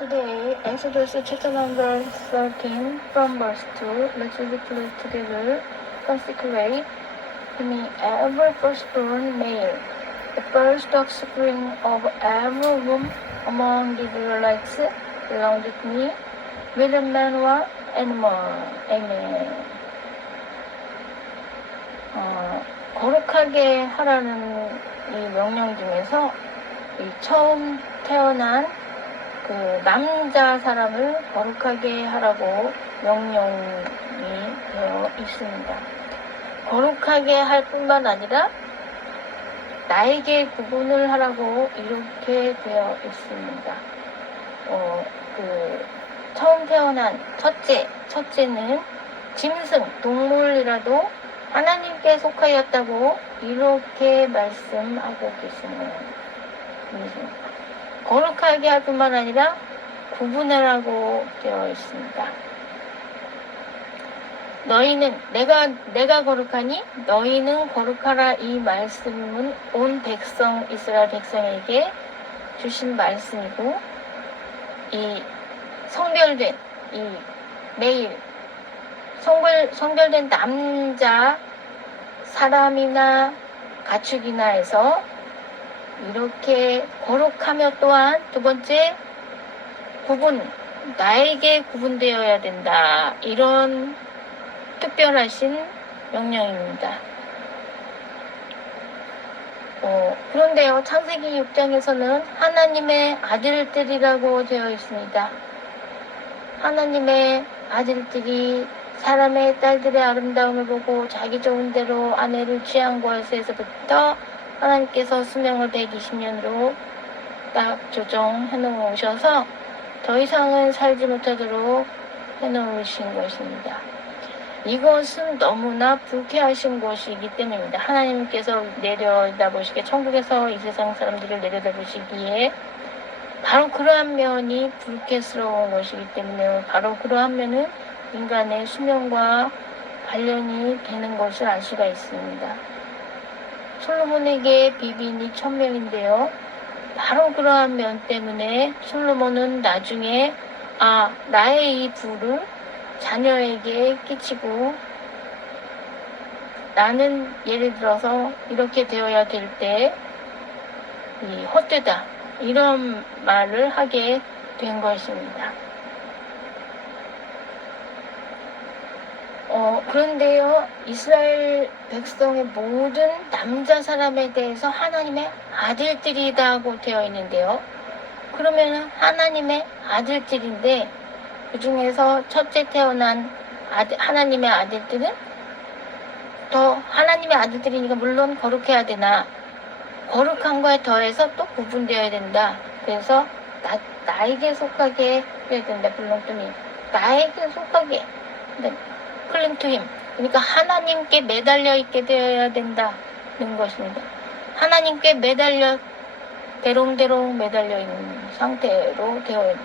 Today, Exodus chapter number 13, from verse 2, let's read it together. Consecrate me every firstborn male, the first offspring of every womb among the Israelites belonged to me, whether man or animal. Amen. 거룩하게 하라는 이 명령 중에서 이 처음 태어난 그 남자 사람을 거룩하게 하라고 명령이 되어 있습니다. 거룩하게 할 뿐만 아니라 나에게 구분을 하라고 이렇게 되어 있습니다. 처음 태어난 첫째는 짐승, 동물이라도 하나님께 속하였다고 이렇게 말씀하고 계시는 것입니다. 거룩하게 할 뿐만 아니라 구분하라고 되어 있습니다. 너희는 내가 거룩하니 너희는 거룩하라. 이 말씀은 온 백성 이스라엘 백성에게 주신 말씀이고, 이 성별된 이 매일 성별된 남자 사람이나 가축이나 해서 이렇게 거룩하며, 또한 두 번째 나에게 구분되어야 된다. 이런 특별하신 명령입니다. 그런데요, 창세기 6장에서는 하나님의 아들들이라고 되어 있습니다. 하나님의 아들들이 사람의 딸들의 아름다움을 보고 자기 좋은 대로 아내를 취한 것에서부터 하나님께서 수명을 120년으로 딱 조정해 놓으셔서 더 이상은 살지 못하도록 해 놓으신 것입니다. 이것은 너무나 불쾌하신 것이기 때문입니다. 하나님께서 내려다보시기에, 천국에서 이 세상 사람들을 내려다보시기에 바로 그러한 면이 불쾌스러운 것이기 때문에, 바로 그러한 면은 인간의 수명과 관련이 되는 것을 알 수가 있습니다. 솔로몬에게 비빈이 1000명인데요. 바로 그러한 면 때문에 솔로몬은 나중에 나의 이 부를 자녀에게 끼치고, 나는 예를 들어서 이렇게 되어야 될 때 헛되다, 이런 말을 하게 된 것입니다. 그런데요, 이스라엘 백성의 모든 남자 사람에 대해서 하나님의 아들들이라고 되어 있는데요. 그러면 하나님의 아들들인데, 그 중에서 첫째 태어난 하나님의 아들들은 더 하나님의 아들들이니까 물론 거룩해야 되나, 거룩한 거에 더해서 또 구분되어야 된다. 그래서 나에게 속하게 해야 된다. belong to me. 나에게 속하게, 클링 투 힘. 그러니까 하나님께 매달려 있게 되어야 된다는 것입니다. 하나님께 대롱대롱 매달려 있는 상태로 되어 있는,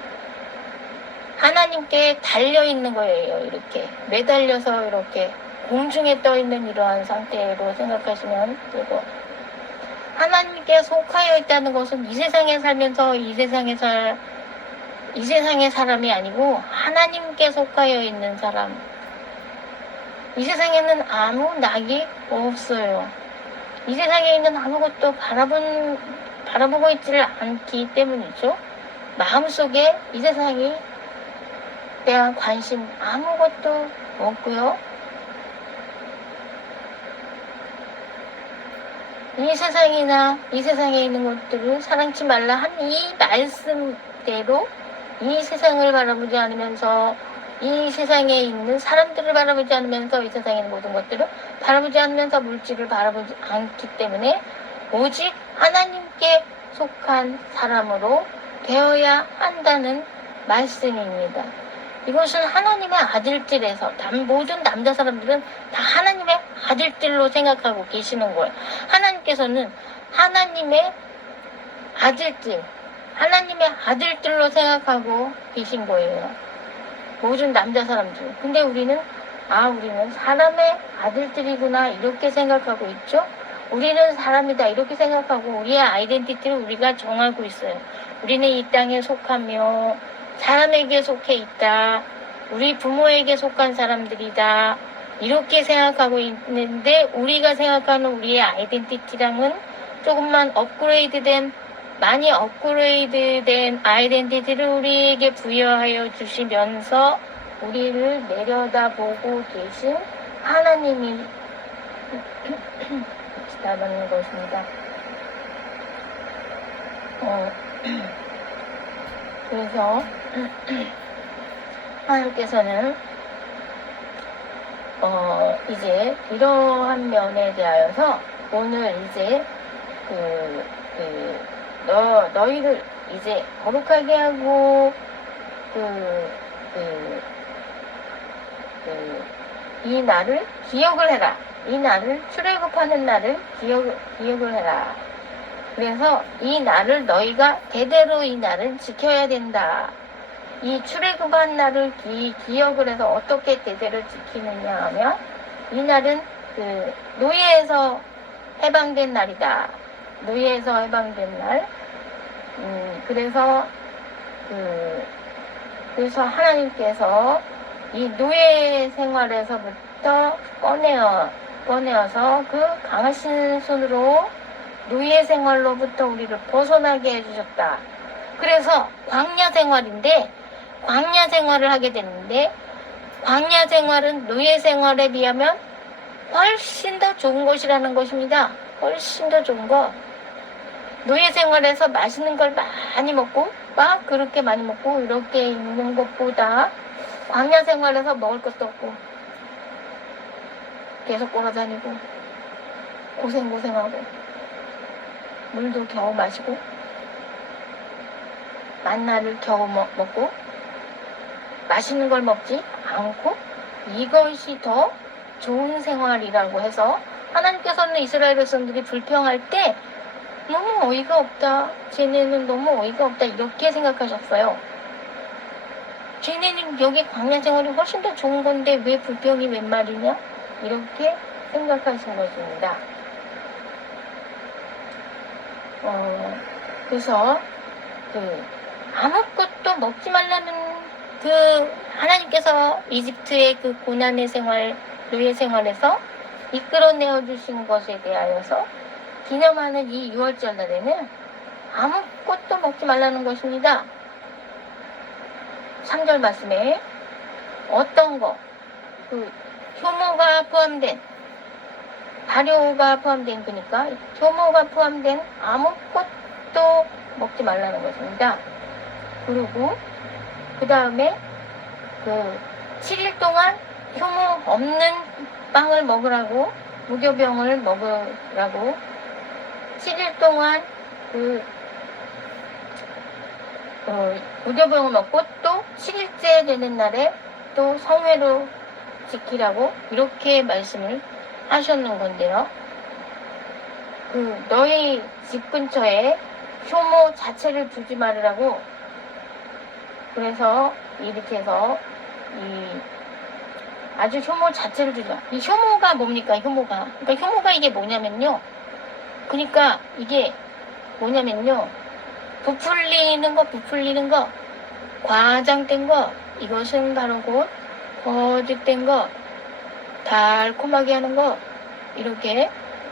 하나님께 달려 있는 거예요. 이렇게 매달려서 이렇게 공중에 떠 있는 이러한 상태로 생각하시면 되고, 하나님께 속하여 있다는 것은 이 세상에 살면서 이 세상의 사람이 아니고 하나님께 속하여 있는 사람. 이 세상에는 아무 낙이 없어요. 이 세상에 있는 아무것도 바라보고 있지를 않기 때문이죠. 마음속에 이 세상에 대한 관심 아무것도 없고요. 이 세상에 있는 것들을 사랑치 말라 한 이 말씀대로 이 세상을 바라보지 않으면서, 이 세상에 있는 사람들을 바라보지 않으면서, 이 세상에 있는 모든 것들을 바라보지 않으면서 물질을 바라보지 않기 때문에 오직 하나님께 속한 사람으로 되어야 한다는 말씀입니다. 이것은 하나님의 아들들에서 모든 남자 사람들은 다 하나님의 아들들로 생각하고 계시는 거예요. 하나님께서는 하나님의 아들들로 생각하고 계신 거예요. 모든 남자 사람들. 근데 우리는 사람의 아들들이구나, 이렇게 생각하고 있죠. 우리는 사람이다, 이렇게 생각하고 우리의 아이덴티티를 우리가 정하고 있어요. 우리는 이 땅에 속하며 사람에게 속해 있다. 우리 부모에게 속한 사람들이다. 이렇게 생각하고 있는데 우리가 생각하는 우리의 아이덴티티랑은 조금만 많이 업그레이드된 아이덴티티를 우리에게 부여하여 주시면서 우리를 내려다보고 계신 하나님이 지나가는 것입니다. 그래서 하나님께서는 이제 이러한 면에 대하여서 오늘 이제 너희를 이제 거룩하게 하고 이 날을 기억을 해라. 이 날을 출애굽하는 날을 기억을 해라. 그래서 이 날을 너희가 대대로 이 날을 지켜야 된다. 이 출애굽한 날을 기억을 해서 어떻게 대대로 지키느냐 하면 이 날은 노예에서 해방된 날이다. 노예에서 해방된 날. 그래서 하나님께서 이 노예 생활에서부터 꺼내어서 그 강하신 손으로 노예 생활로부터 우리를 벗어나게 해주셨다. 그래서 광야 생활인데 광야 생활을 하게 되는데 광야 생활은 노예 생활에 비하면 훨씬 더 좋은 것이라는 것입니다. 훨씬 더 좋은 것. 노예 생활에서 맛있는 걸 많이 먹고 막 그렇게 많이 먹고 이렇게 있는 것보다 광야 생활에서 먹을 것도 없고 계속 걸어다니고 고생하고 물도 겨우 마시고 만나를 겨우 먹고 맛있는 걸 먹지 않고 이것이 더 좋은 생활이라고 해서 하나님께서는 이스라엘 백성들이 불평할 때 너무 어이가 없다. 쟤네는 너무 어이가 없다. 이렇게 생각하셨어요. 쟤네는 여기 광야 생활이 훨씬 더 좋은 건데 왜 불평이 웬 말이냐? 이렇게 생각하신 것입니다. 그래서 아무것도 먹지 말라는 하나님께서 이집트의 고난의 생활, 노예 생활에서 이끌어내어 주신 것에 대하여서 기념하는 이 6월절 날에는 아무것도 먹지 말라는 것입니다. 3절 말씀에 어떤 거, 효모가 포함된, 발효가 포함된 거니까 효모가 포함된 아무것도 먹지 말라는 것입니다. 그리고 그 다음에 7일 동안 효모 없는 빵을 먹으라고, 무교병을 먹으라고 7일 동안 무교병을 먹고 또 7일째 되는 날에 또 성회로 지키라고 이렇게 말씀을 하셨는 건데요. 너희 집 근처에 효모 자체를 두지 말으라고. 그래서 이렇게 해서 아주 효모 자체를 두지 마. 이 효모가 뭡니까? 효모가. 그러니까 효모가 이게 뭐냐면요. 그러니까 이게 뭐냐면요. 부풀리는 거, 과장된 거, 이것은 바로 곧 거짓된 거, 달콤하게 하는 거, 이렇게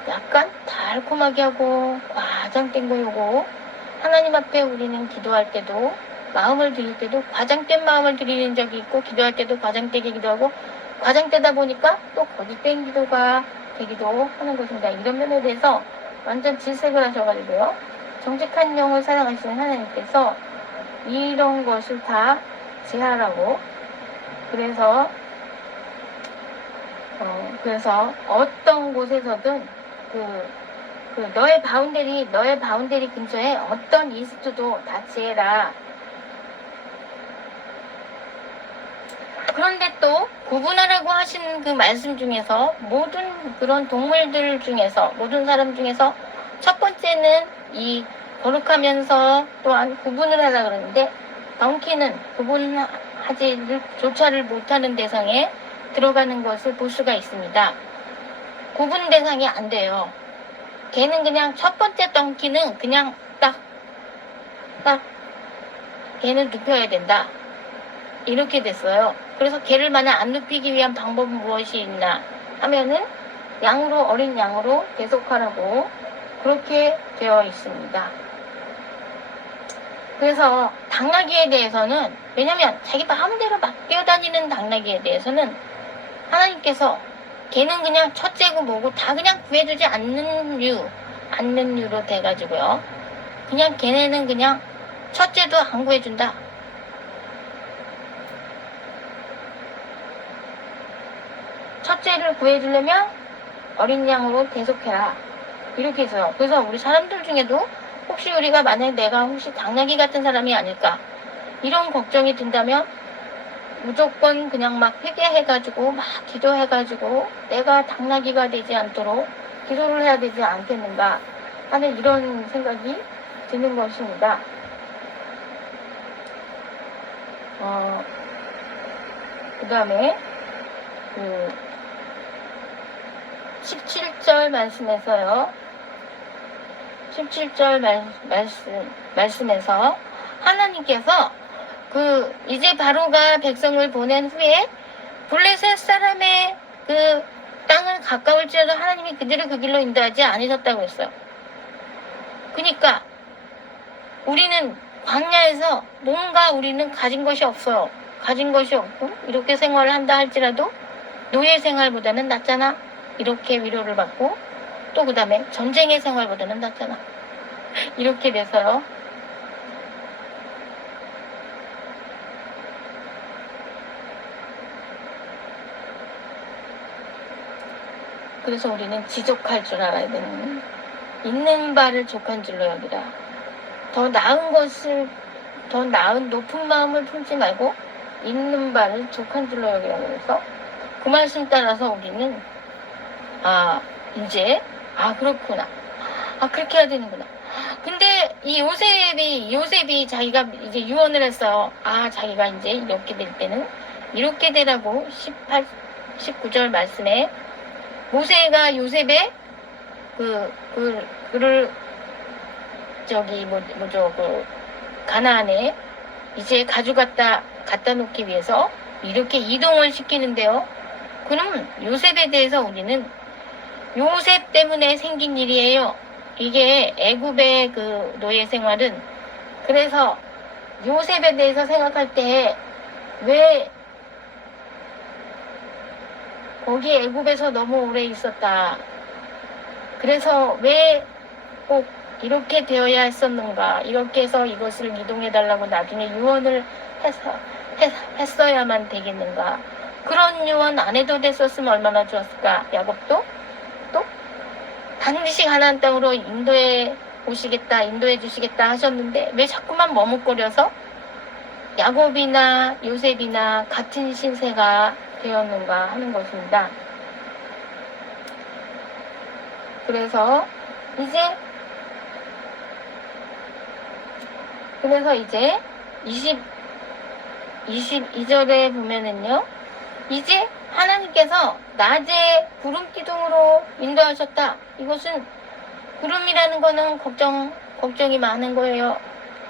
약간 달콤하게 하고 과장된 거 요거 하나님 앞에 우리는 기도할 때도 마음을 드릴 때도 과장된 마음을 드리는 적이 있고 기도할 때도 과장되게 기도하고 과장되다 보니까 또 거짓된 기도가 되기도 하는 것입니다. 이런 면에 대해서 완전 질색을 하셔가지고요. 정직한 영을 사랑하시는 하나님께서 이런 것을 다 제하라고 그래서 어떤 곳에서든 너의 바운데리 근처에 어떤 이스트도 다 제해라. 그런데 또 구분하라고 하신 그 말씀 중에서 모든 그런 동물들 중에서 모든 사람 중에서 첫 번째는 이 거룩하면서 또한 구분을 하라 그러는데 덩키는 조차를 못하는 대상에 들어가는 것을 볼 수가 있습니다. 구분 대상이 안 돼요. 걔는 그냥 첫 번째 덩키는 그냥 딱 걔는 눕혀야 된다. 이렇게 됐어요. 그래서 개를 마냥 안 눕히기 위한 방법은 무엇이 있나 하면은 양으로, 어린 양으로 계속하라고 그렇게 되어 있습니다. 그래서 당나귀에 대해서는, 왜냐면 자기 마음대로 막 뛰어다니는 당나귀에 대해서는 하나님께서 걔는 그냥 첫째고 뭐고 다 그냥 구해주지 않는 유로 돼가지고요. 그냥 걔네는 그냥 첫째도 안 구해준다. 첫째를 구해주려면 어린 양으로 계속해라. 이렇게 해서요. 그래서 우리 사람들 중에도 혹시 우리가 만약 내가 혹시 당나귀 같은 사람이 아닐까 이런 걱정이 든다면 무조건 그냥 막 회개해가지고 막 기도해가지고 내가 당나귀가 되지 않도록 기도를 해야 되지 않겠는가 하는 이런 생각이 드는 것입니다. 그 다음에 17절 말씀에서요. 17절 말씀에서 하나님께서 이제 바로가 백성을 보낸 후에 블레셋 사람의 그 땅을 가까울지라도 하나님이 그들을 그 길로 인도하지 않으셨다고 했어요. 그러니까 우리는 광야에서 뭔가 우리는 가진 것이 없어요. 가진 것이 없고 이렇게 생활을 한다 할지라도 노예 생활보다는 낫잖아. 이렇게 위로를 받고 또 그 다음에 전쟁의 생활보다는 낫잖아. 이렇게 돼서요. 그래서 우리는 지족할 줄 알아야 되는, 있는 바를 족한 줄로 여기라. 더 나은 높은 마음을 품지 말고 있는 바를 족한 줄로 여기라. 그래서 그 말씀 따라서 우리는 이제 그렇구나. 그렇게 해야 되는구나. 근데 이 요셉이 자기가 이제 유언을 했어요. 자기가 이제 이렇게 될 때는 이렇게 되라고 19절 말씀에 모세가 요셉의 그를 가나안에 이제 갖다 놓기 위해서 이렇게 이동을 시키는데요. 그럼 요셉에 대해서 우리는 요셉 때문에 생긴 일이에요. 이게 애굽의 그 노예 생활은. 그래서 요셉에 대해서 생각할 때 왜 거기 애굽에서 너무 오래 있었다. 그래서 왜 꼭 이렇게 되어야 했었는가. 이렇게 해서 이것을 이동해달라고 나중에 유언을 했어야만 되겠는가. 그런 유언 안 해도 됐었으면 얼마나 좋았을까. 야곱도 또 반드시 가나안 땅으로 인도해 주시겠다 하셨는데 왜 자꾸만 머뭇거려서 야곱이나 요셉이나 같은 신세가 되었는가 하는 것입니다. 그래서 이제 22절에 보면은요. 이제 하나님께서 낮에 구름 기둥으로 인도하셨다. 이것은 구름이라는 거는 걱정이 많은 거예요.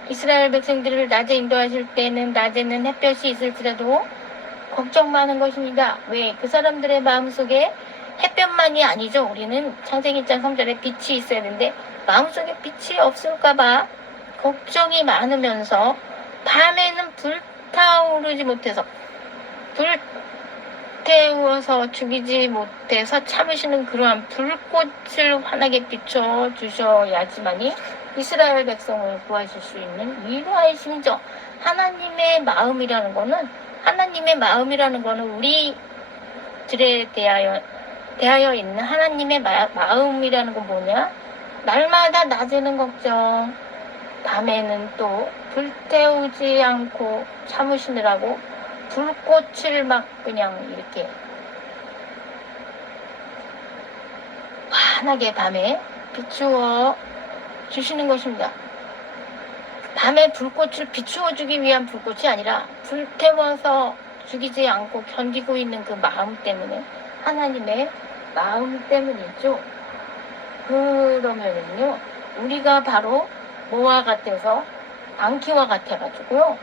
이스라엘 백성들을 낮에 인도하실 때는 낮에는 햇볕이 있을지라도 걱정 많은 것입니다. 왜? 그 사람들의 마음속에 햇볕만이 아니죠. 우리는 창세기 1장 3절에 빛이 있어야 되는데 마음속에 빛이 없을까봐 걱정이 많으면서 밤에는 불타오르지 못해서 불태워서 죽이지 못해서 참으시는 그러한 불꽃을 환하게 비춰 주셔야지만이 이스라엘 백성을 구하실 수 있는 위로의 심정. 하나님의 마음이라는 거는 우리들에 대하여 있는 하나님의 마음이라는 건 뭐냐? 날마다 낮에는 걱정, 밤에는 또 불태우지 않고 참으시느라고 불꽃을 막 그냥 이렇게 환하게 밤에 비추어 주시는 것입니다. 밤에 불꽃을 비추어 주기 위한 불꽃이 아니라 불태워서 죽이지 않고 견디고 있는 그 마음 때문에, 하나님의 마음 때문이죠. 그러면은요, 우리가 바로 뭐와 같아서 안키와 같아가지고요.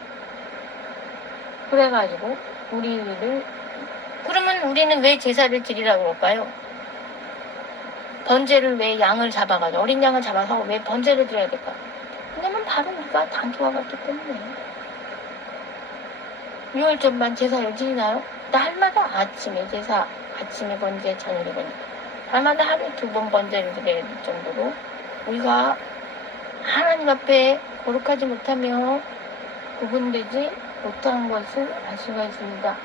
그래가지고 우리를, 그러면 우리는 왜 제사를 드리라고 그럴까요? 번제를 왜 양을 잡아가지고 어린 양을 잡아서 왜 번제를 드려야 될까? 왜냐면 바로 우리가 단토와 같기 때문에. 6월 전반 제사를 지나요? 날마다 아침에 제사, 아침에 번제, 저녁에 번제, 날마다 하루에 2번 번제를 드려야 될 정도로 우리가 하나님 앞에 거룩하지 못하며 구분되지 못한 것을 알 수가 있습니다.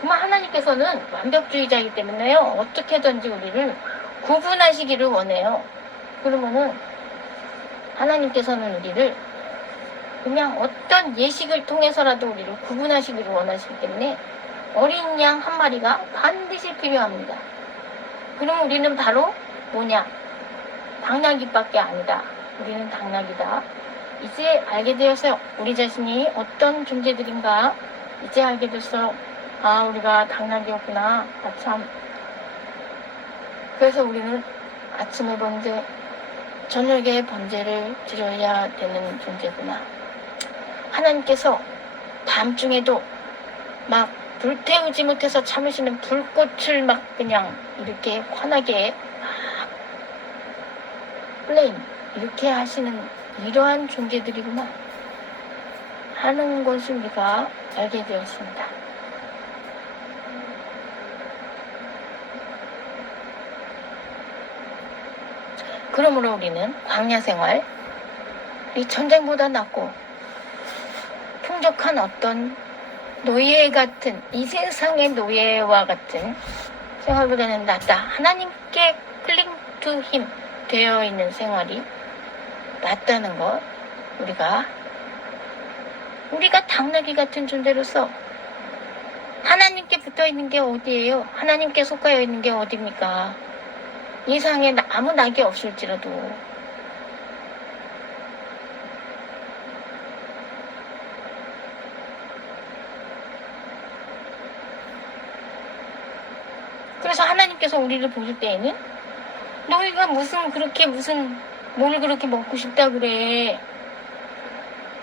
그러면 하나님께서는 완벽주의자이기 때문에요, 어떻게든지 우리를 구분하시기를 원해요. 그러면은 하나님께서는 우리를 그냥 어떤 예식을 통해서라도 우리를 구분하시기를 원하시기 때문에 어린 양 한 마리가 반드시 필요합니다. 그럼 우리는 바로 뭐냐? 당나귀밖에 아니다. 우리는 당나귀다. 이제 알게 되었어요. 우리 자신이 어떤 존재들인가 이제 알게 됐어요. 아, 우리가 당나귀였구나. 아, 참. 그래서 우리는 아침에 번제, 저녁에 번제를 드려야 되는 존재구나. 하나님께서 밤중에도 막 불태우지 못해서 참으시는 불꽃을 막 그냥 이렇게 환하게 막 플레임 이렇게 하시는 이러한 존재들이구나 하는 것을 우리가 알게 되었습니다. 그러므로 우리는 광야 생활, 이 전쟁보다 낫고 풍족한 어떤 노예 같은, 이 세상의 노예와 같은 생활보다는 낫다. 하나님께 클링 투 힘 되어 있는 생활이 낫다는 것, 우리가 당나귀 같은 존재로서 하나님께 붙어 있는 게 어디예요? 하나님께 속하여 있는 게 어디입니까? 이 세상에 아무 낙이 없을지라도 그래서 하나님께서 우리를 보실 때에는 너희가 뭘 그렇게 먹고 싶다 그래?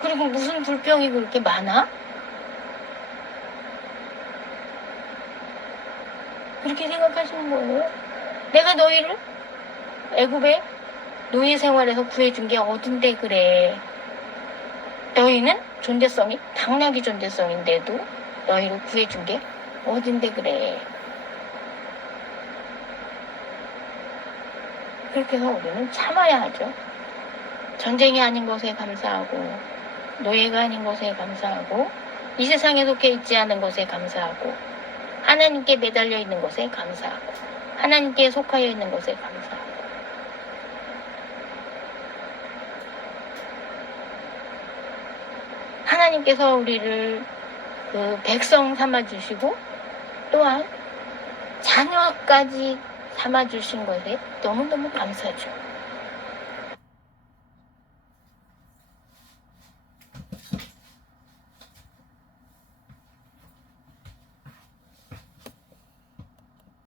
그리고 무슨 불평이 그렇게 많아? 그렇게 생각하시는 거예요. 내가 너희를 애굽의 노예 생활에서 구해준 게 어딘데 그래? 너희는 존재성이 당나귀 존재성인데도 너희를 구해준 게 어딘데 그래? 그렇게 해서 우리는 참아야 하죠. 전쟁이 아닌 것에 감사하고, 노예가 아닌 것에 감사하고, 이 세상에 속해 있지 않은 것에 감사하고, 하나님께 매달려 있는 것에 감사하고, 하나님께 속하여 있는 것에 감사하고. 하나님께서 우리를 그 백성 삼아주시고 또한 자녀까지 삼아주신 것에 너무너무 감사하죠.